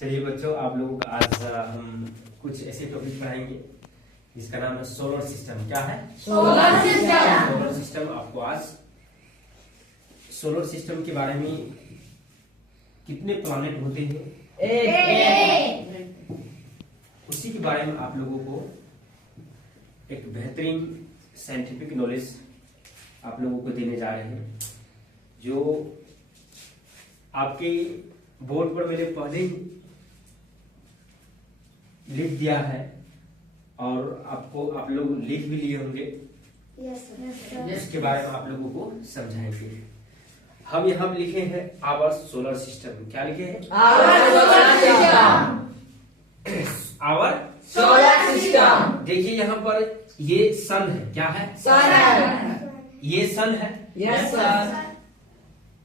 चलिए बच्चों, आप लोगों को आज हम कुछ ऐसे टॉपिक पढ़ाएंगे जिसका नाम है सोलर सिस्टम। क्या है? Solar system. Solar system. आपको आज सोलर सिस्टम के बारे में कितने प्लैनेट होते हैं उसी के बारे में आप लोगों को एक बेहतरीन साइंटिफिक नॉलेज आप लोगों को देने जा रहे हैं, जो आपके बोर्ड पर मैंने पहले ही लिख दिया है और आप लोग लिख भी लिए होंगे। इसके बारे में आप लोगों को समझाएंगे। हम यहाँ लिखे हैं आवर सोलर सिस्टम। क्या लिखे हैं? Our solar system. Our solar system. देखिए यहाँ पर ये सन है। क्या है? सन है। ये सन है। Yes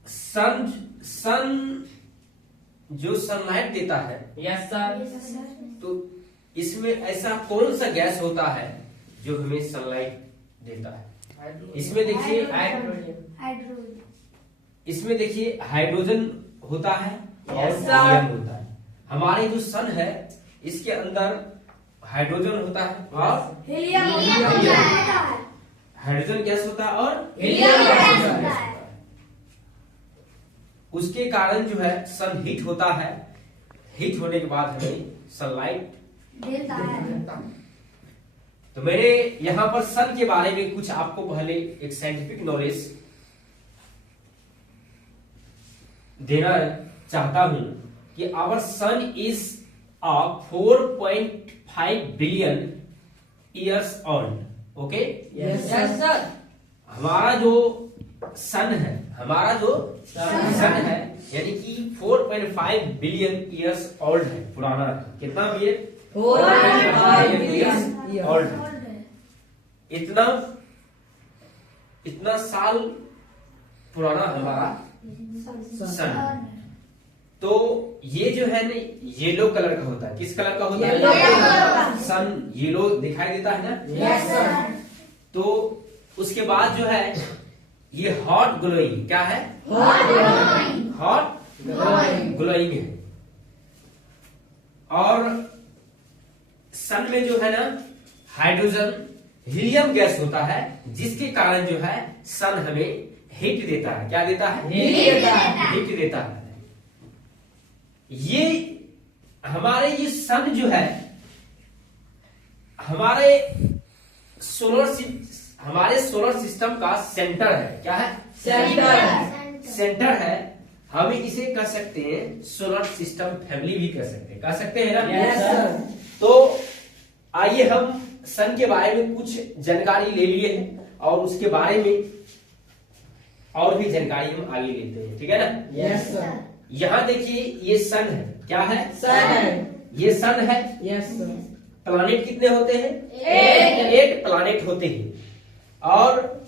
sir. सन जो सनलाइट देता है, यस सर। तो इसमें ऐसा कौन सा गैस होता है जो हमें सनलाइट देता है? इसमें देखिए इसमें देखिए हाइड्रोजन होता है और Yes, sir. हीलियम होता है। हमारे जो सन है इसके अंदर हाइड्रोजन होता है और हाइड्रोजन गैस होता है और हीलियम गैस होता है। उसके कारण जो है सन हीट होता है। हीट होने के बाद हमें सनलाइट देता है। तो मैंने यहाँ पर सन के बारे में कुछ आपको पहले एक साइंटिफिक नॉलेज देना चाहता हूं कि our sun is a 4.5 billion years old. Okay, yes sir. हमारा जो सन है सन है यानी कि 4.5 बिलियन ईयर्स ओल्ड है, पुराना। कितना भी है? 4.5 बिलियन ओल्ड है। इतना साल पुराना हमारा सन। तो ये जो है ना येलो कलर का होता है। किस कलर का होता येलो है? सन येलो दिखाई देता है ना। Yes sir. तो उसके बाद जो है ये हॉट ग्लोइंग। क्या है? हॉट ग्लोइंग है। और सन में जो है ना हाइड्रोजन हीलियम गैस होता है, जिसके कारण जो है सन हमें हीट देता है। क्या देता है? हीट देता है। ये हमारे ये सन जो है हमारे सोलर सिस्टम का सेंटर है। क्या है? सेंटर है। हम इसे कह सकते हैं सोलर सिस्टम फैमिली भी कह सकते हैं। कह सकते हैं ना? Yes sir. तो आइए हम सन के बारे में कुछ जानकारी ले लिए हैं और उसके बारे में और भी जानकारी हम आगे लेते हैं। ठीक है ना? Yes sir. यहाँ देखिए ये सन है। क्या है? सन है। ये सन है। Yes sir. प्लैनेट कितने होते हैं? 8 प्लैनेट होते हैं। और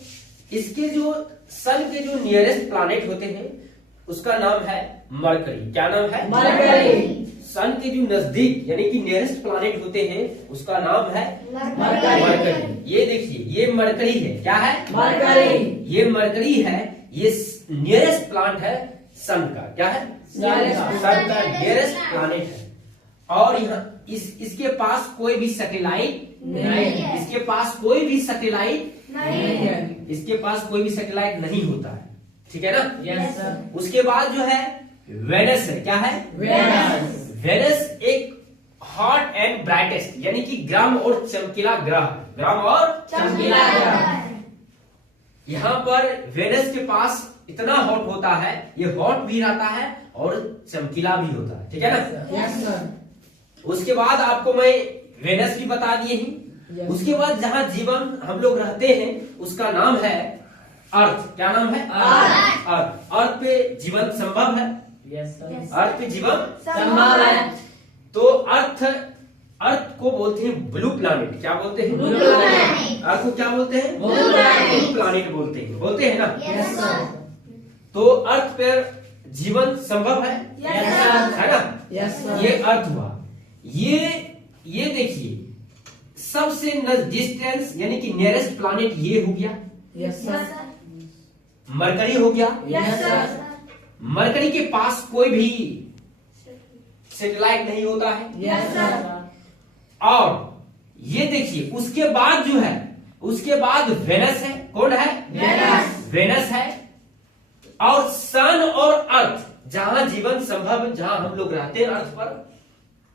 इसके जो सन के जो नियरेस्ट प्लैनेट होते हैं उसका नाम है मरकरी। क्या नाम है? मरकरी। सन के जो नजदीक यानी कि नियरेस्ट प्लैनेट होते हैं उसका नाम है मरकरी। ये देखिए ये मरकरी है। क्या है? मरकरी। ये मरकरी है। ये नियरेस्ट प्लैनेट है सन का। क्या है? सन का नियरेस्ट प्लैनेट है। और यहाँ इसके पास कोई भी सैटेलाइट नहीं। इसके पास कोई भी सैटेलाइट नहीं। इसके पास कोई भी सैटेलाइट नहीं होता है। ठीक है ना? Yes sir. उसके बाद जो है वेनस है। क्या है? वेनस। वेनस एक हॉट एंड ब्राइटेस्ट यानी कि गर्म और चमकीला ग्रह। गर्म और चमकीला ग्रह। यहाँ पर वेनस के पास इतना हॉट होता है, ये हॉट भी रहता है और चमकीला भी होता है। ठीक है ना? Yes sir. उसके बाद आपको मैं वेनस भी बता दिए हैं। Yes. उसके बाद जहाँ जीवन हम लोग रहते हैं उसका नाम है अर्थ। क्या नाम है? अर्थ। अर्थ पे जीवन संभव है। Yes sir. अर्थ पे जीवन संभव है। तो अर्थ को बोलते हैं ब्लू प्लैनेट। क्या बोलते हैं? Blue planet. अर्थ को क्या बोलते हैं? Blue planet. ब्लू प्लैनेट बोलते हैं ना। Yes sir. तो अर्थ पर जीवन संभव है। Yes sir. है ना? Yes sir. ये अर्थ हुआ। ये देखिए सबसे डिस्टेंस यानी कि नियरेस्ट प्लैनेट ये हो गया। Yes sir. मरकरी हो गया। Yes sir. मरकरी के पास कोई भी सैटेलाइट नहीं होता है। Yes sir. और ये देखिए उसके बाद जो है, उसके बाद वेनस है। कौन है? वेनस। वेनस है। और सन और अर्थ, जहां जीवन संभव, जहां हम लोग रहते हैं अर्थ पर,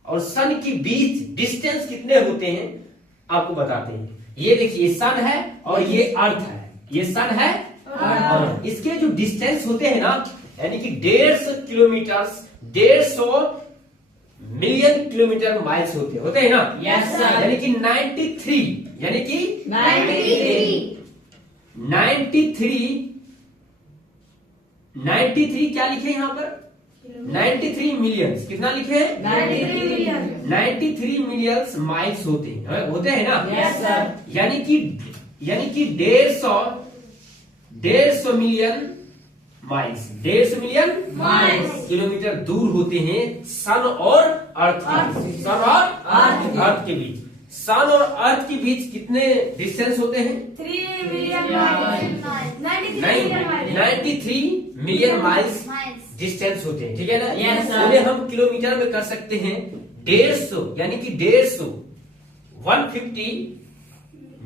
और सन के बीच डिस्टेंस कितने होते हैं आपको बताते हैं। ये देखिए सन है और ये अर्थ है, ये सन है और इसके जो डिस्टेंस होते हैं ना, यानी कि 150 किलोमीटर, 150 मिलियन किलोमीटर माइल्स होते हैं ना। Yes sir. यानी कि 93, यानी कि 93 क्या लिखे यहाँ पर? 93 मिलियंस। कितना लिखे हैं? 93 मिलियंस माइल्स होते हैं ना। Yes sir. यानी कि 150 million miles, 150 million miles kilometre दूर होते हैं सन और अर्थ के बीच। सन और अर्थ के बीच, सन और अर्थ के बीच कितने डिस्टेंस होते हैं? 93 मिलियन माइल्स डिस्टेंस होते हैं। ठीक है ना। Yes, sir. उन्हें हम किलोमीटर में कर सकते हैं 150, यानी कि 150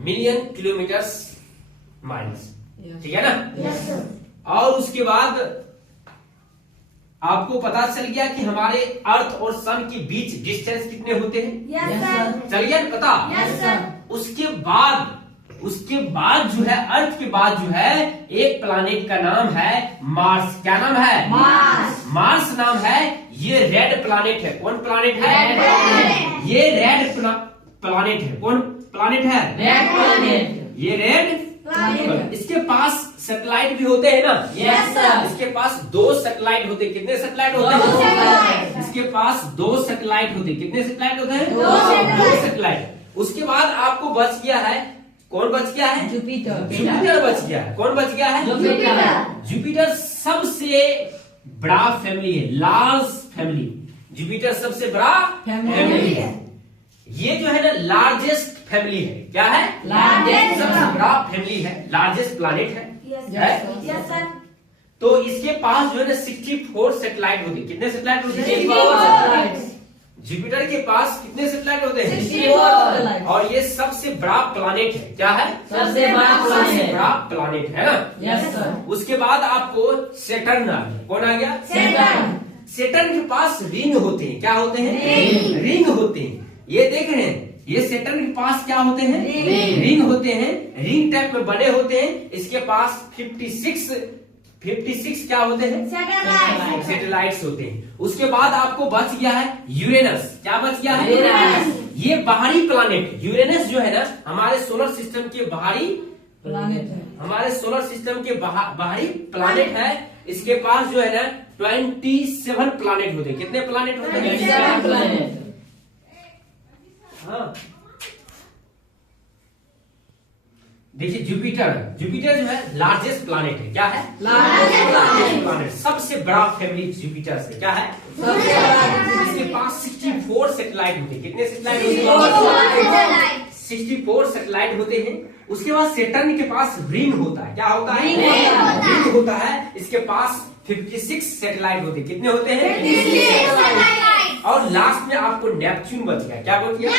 मिलियन किलोमीटर माइल्स। ठीक है ना। और उसके बाद आपको पता चल गया कि हमारे अर्थ और सन के बीच डिस्टेंस कितने होते हैं। चल गया पता। उसके बाद जो है, अर्थ के बाद जो है एक प्लैनेट का नाम है मार्स। क्या नाम है? मार्स नाम है। ये रेड प्लैनेट है। कौन प्लैनेट है? ये रेड प्लैनेट है। कौन प्लैनेट है? ये रेड। इसके पास सैटेलाइट भी होते हैं ना। Yes sir. इसके पास 2 सैटेलाइट होते हैं। कितने सैटेलाइट होते हैं? इसके पास 2 सैटेलाइट होते हैं। कितने सैटेलाइट होते हैं? 2 सैटेलाइट। उसके बाद आपको बच गया है, कौन बच गया है? जुपिटर बच गया है। कौन बच गया है? जुपिटर सबसे बड़ा फैमिली है, लार्ज फैमिली। जुपिटर सबसे बड़ा फैमिली है। ये जो है ना लार्जेस्ट फैमिली है। क्या है? लार्जेस्ट। सबसे बड़ा फैमिली है, लार्जेस्ट प्लैनेट है। तो इसके पास जो है ना 64 सैटेलाइट होते हैं। कितने सैटेलाइट होते हैं? जुपिटर के पास कितने सैटेलाइट होते हैं? 64। और ये सबसे बड़ा प्लैनेट है। क्या है? सबसे बड़ा प्लैनेट है ना। Yes sir. उसके बाद आपको सैटर्न आ गया। कौन आ गया? सैटर्न के पास रिंग होते हैं। क्या होते हैं? रिंग होते हैं। ये देख रहे हैं, ये सैटर्न के पास क्या होते हैं? रिंग होते हैं। रिंग टाइप में बने होते हैं। इसके पास 56 क्या होते हैं? सैटेलाइट्स होते हैं। उसके बाद आपको बच गया है यूरेनस। क्या बच गया है? ये बाहरी प्लैनेट। यूरेनस जो है ना हमारे सोलर सिस्टम के बाहरी प्लैनेट है। हमारे सोलर सिस्टम के बाहरी प्लैनेट है। इसके पास जो है ना 27 प्लैनेट होते हैं। कितने प्लैनेट होते हैं? हाँ देखिए जुपिटर जो है लार्जेस्ट प्लैनेट है। क्या है? लार्जेस्ट प्लैनेट, सबसे बड़ा फैमिली जुपिटर से। क्या है? इसके पास 64 सैटेलाइट होते हैं। कितने सैटेलाइट होते हैं? 64 सैटेलाइट होते हैं। उसके बाद सैटर्न के पास रिंग होता है। क्या होता है? रिंग होता है। इसके पास 56 सैटेलाइट होते हैं। कितने होते हैं? और लास्ट में आपको नेपच्यून बच गया। क्या बच गया?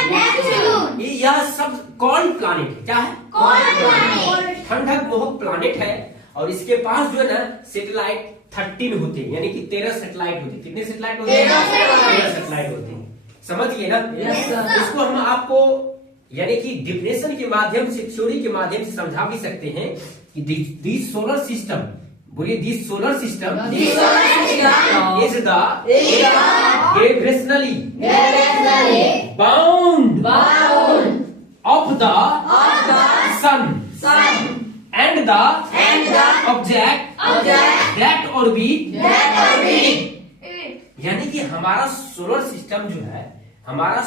यह सब कौन प्लैनेट है? क्या है? ठंडक मोहक प्लैनेट है। और इसके पास जो है ना सैटेलाइट 13 होते हैं, यानी कि 13 सैटेलाइट होते हैं। कितने सैटेलाइट होते हैं? 13 सैटेलाइट होते हैं। समझ गए ना। इसको हम आपको यानी कि डिफिनेशन के माध्यम से, थ्योरी के माध्यम से समझा भी सकते हैं कि दिस सोलर सिस्टम, बोलिए this solar system is the gravitationally bound of the sun and the object that orbit। यानी कि हमारा सोलर सिस्टम जो है, हमारा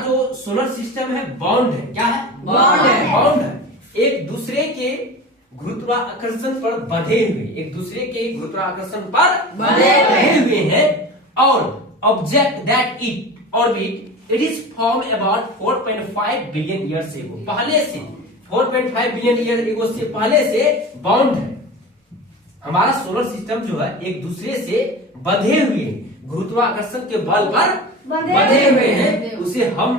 जो सोलर सिस्टम है बाउंड है। क्या है? बाउंड है। एक दूसरे के गुरुत्वाकर्षण पर बंधे हुए, हुए हैं। और object that it orbit, it is form about 4.5 billion years ago. पहले से 4.5 बिलियन ईयर एगो से पहले से बाउंड है। हमारा सोलर सिस्टम जो है एक दूसरे से बंधे हुए गुरुत्वाकर्षण के बल पर बंधे हुए हैं, उसे हम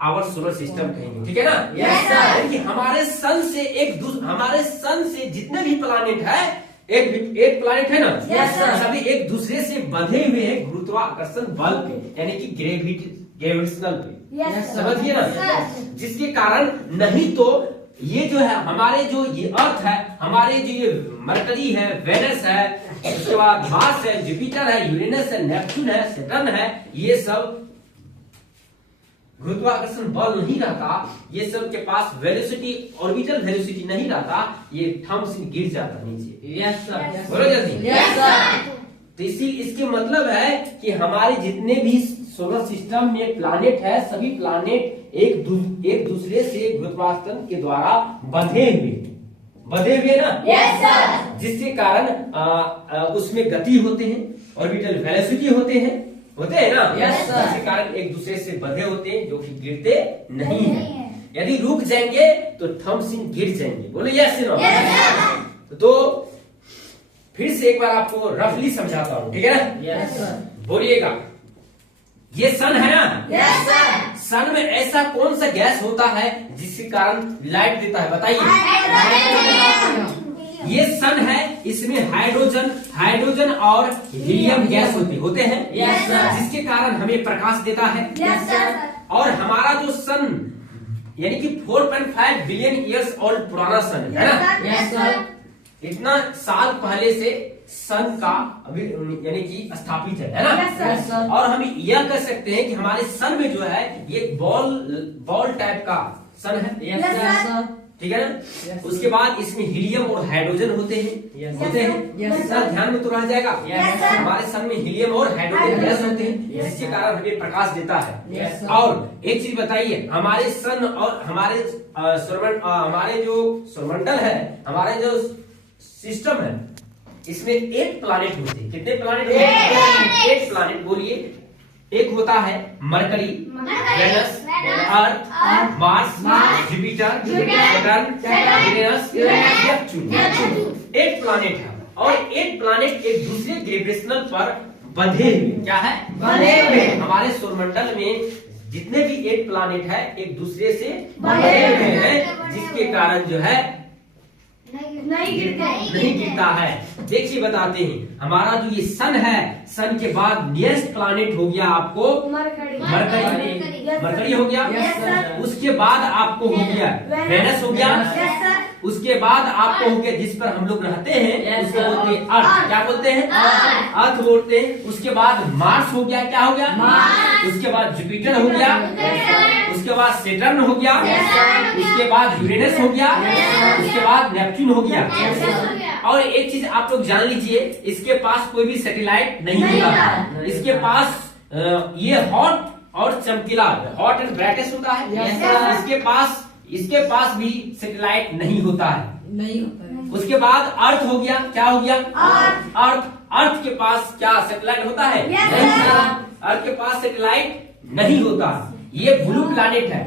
आवर सोलर सिस्टम कहेंगे। ठीक है ना? Yes, sir. कि हमारे सन से जितने भी प्लानेट है, एक प्लानेट है ना, Yes, sir. सभी एक दूसरे से बंधे हुए हैं गुरुत्वाकर्षण बल पे, यानी कि ग्रेविटेशनल पे। Yes, sir. समझिए ना? Yes. जिसके कारण नहीं तो ये जो है हमारे जो ये अर्थ है, हमारे जो ये मरकरी है, वेनस है, उसके बाद मार्स है, जुपिटर है, यूरेनस है, नेपच्यून है, सैटर्न है, ये सब गुरुत्वाकर्षण बल नहीं रहता, ये सब के पास वेलोसिटी, ऑर्बिटल वेलोसिटी नहीं रहता, ये थम से गिर जाता नीचे। Yes, sir. Yes, बोलो जल्दी। Yes, sir. तो इसके मतलब है कि हमारे जितने भी सोलर सिस्टम में प्लानेट है, सभी प्लानेट एक दूसरे से गुरुत्वाकर्षण के द्वारा बंधे हुए ना। Yes, sir. जिसके कारण उसमें गति होते हैं, ऑर्बिटल वेलोसिटी होते हैं ना। Yes, sir. जिसके कारण एक दूसरे से बंधे होते हैं, जो कि गिरते नहीं है। यदि रुक जाएंगे तो थम्सिन गिर जाएंगे। बोलो यस नो। तो फिर से एक बार आपको रफली समझाता हूँ, ठीक है ना? Yes, sir. बोलिएगा, ये सन है ना? Yes, sir. सन में ऐसा कौन सा गैस होता है जिसके कारण लाइट देता है? बताइए। ये सन है, इसमें हाइड्रोजन और हीलियम गैस होते हैं। Yes, sir. जिसके कारण हमें प्रकाश देता है। Yes, sir. और हमारा जो सन यानी कि 4.5 बिलियन ईयर्स ओल्ड पुराना सन है ना, Yes, sir. इतना साल पहले से सन का अभी यानी कि स्थापित है ना। Yes, sir. Yes, sir. और हम यह कह सकते हैं कि हमारे सन में जो है ये बॉल टाइप का सन है। Yes, sir. ठीक है ना? Yes. उसके बाद इसमें हीलियम और हाइड्रोजन होते हैं। Yes. Yes, सर ध्यान में तो रह जाएगा। Yes, sir. हमारे सन में हीलियम और हाइड्रोजन गैस होते हैं, Yes, जिसके sir. कारण हमें प्रकाश देता है। Yes, sir. और एक चीज बताइए, हमारे सन और हमारे हमारे जो सौरमंडल है, हमारे जो सिस्टम है, इसमें 8 प्लैनेट होते हैं। कितने प्लैनेट होते हैं? 8 प्लैनेट। बोलिए। एक होता है Mercury, Venus, Earth, Mars, Jupiter, Saturn, Uranus, Neptune. 8 planet है और 8 प्लैनेट एक दूसरे ग्रेविटेशनल पर बंधे हुए। क्या है? बंधे हुए। हमारे सौरमंडल में जितने भी 8 प्लैनेट है एक दूसरे से बंधे हुए हैं, जिसके कारण जो है नहीं गिरता है। देखिए बताते हैं, हमारा जो ये सन है, सन के बाद नियरेस्ट प्लैनेट हो गया आपको मरकरी हो गया। Yes, sir. उसके बाद आपको हो गया वेनस हो गया। Yes, sir. उसके बाद आपको हो गया जिस पर हम लोग रहते हैं, Yes, उसको sir. बोलते हैं अर्थ। क्या बोलते हैं? अर्थ बोलते हैं। उसके बाद मार्स हो गया। क्या हो गया? मार्स। उसके बाद जुपिटर हो गया। उसके बाद सैटर्न हो गया। उसके बाद यूरेनस हो गया। उसके बाद नेपच्यून हो गया। और एक चीज आप लोग जान लीजिए, इसके पास कोई भी सैटेलाइट नहीं होता। इसके पास ये हॉट और चमकीला, हॉट एंड ब्राइटेस्ट होता है। Yes, sir. इसके पास भी सैटेलाइट नहीं होता है। नहीं होता है। उसके बाद अर्थ हो गया। क्या हो गया? अर्थ के पास क्या सैटेलाइट होता है? Yes, नहीं sir. होता। अर्थ के पास सैटेलाइट नहीं होता। ये ब्लू प्लैनेट है,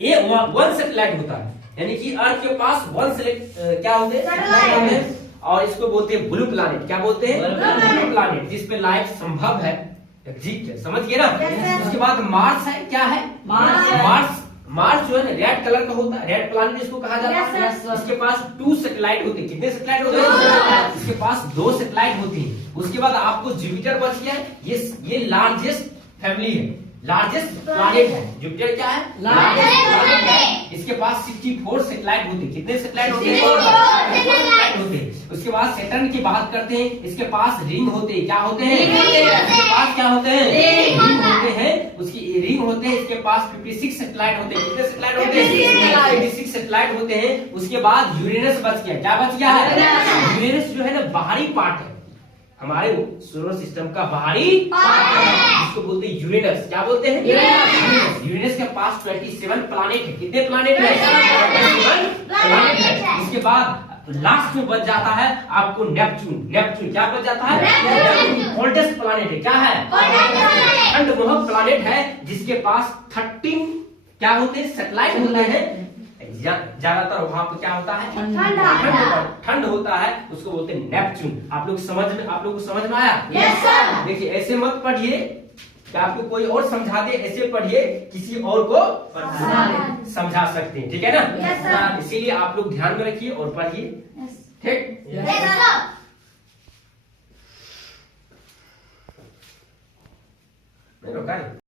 ये 1 सैटेलाइट होता है, यानी कि अर्थ के पास 1 क्या होते हैं? Satellite. होते हैं। और इसको बोलते हैं ब्लू प्लैनेट। क्या बोलते हैं? Blue planet. ब्लू प्लैनेट, जिसपे लाइफ संभव है, एग्जिस्ट है। समझ गए ना? Yes, sir. उसके बाद मार्स है। क्या है? मार्स। मार्स जो है ना रेड कलर का होता है, रेड प्लैनेट इसको कहा जाता Yes, है। sir. इसके पास 2 सैटेलाइट होते हैं। कितने सैटेलाइट होते Two हैं? satellites. इसके पास 2 सैटेलाइट होती हैं। उसके बाद आपको जुपिटर बच गया है। ये लार्जेस्ट फैमिली है, लार्जेस्ट प्लैनेट है। जुपिटर क्या है? Largest planet है। planet। इसके पास 64 सैटेलाइट होते हैं। कितने सैटेलाइट होते हैं? 64 सैटेलाइट होते हैं। उसके बाद सैटर्न की बात करते हैं, इसके पास रिंग होते हैं। क्या होते हैं? रिंग होते हैं। इसके पास क्या होते हैं? रिंग रिंग होते हैं। उसकी रिंग होते हैं। इसके पास 56 सैटेलाइट होते हैं। कितने सैटेलाइट होते हैं? 56 सैटेलाइट होते हैं। उसके बाद यूरेनस बच गया। क्या बच गया है? यूरेनस जो है ना बाहरी पार्ट है, हमारे सोलर सिस्टम का बाहरी जिसको बोलते हैं यूरेनस। क्या बोलते हैं? यूरेनस के पास 27 प्लैनेट है। कितने प्लैनेट है? 27 प्लैनेट है। उसके बाद लास्ट में बच जाता है आपको नेपच्यून क्या बच जाता है? नेपच्यून। ओल्डेस्ट प्लैनेट है। क्या है? खंडमोहक प्लैनेट है, जिसके पास 13 क्या होते हैं? सैटेलाइट होते हैं। ज्यादातर वहां पर क्या होता है, ठंड। ठंड होता है, उसको बोलते हैं नेपच्यून। आप लोग को समझ में आया? Yes, sir. देखिए ऐसे मत पढ़िए कि आपको कोई और समझा दे, ऐसे पढ़िए किसी और को समझा सकते हैं, ठीक है ना? Yes, sir. इसीलिए आप लोग ध्यान में रखिए और पढ़िए, ठीक? Yes, sir. नहीं रोका है?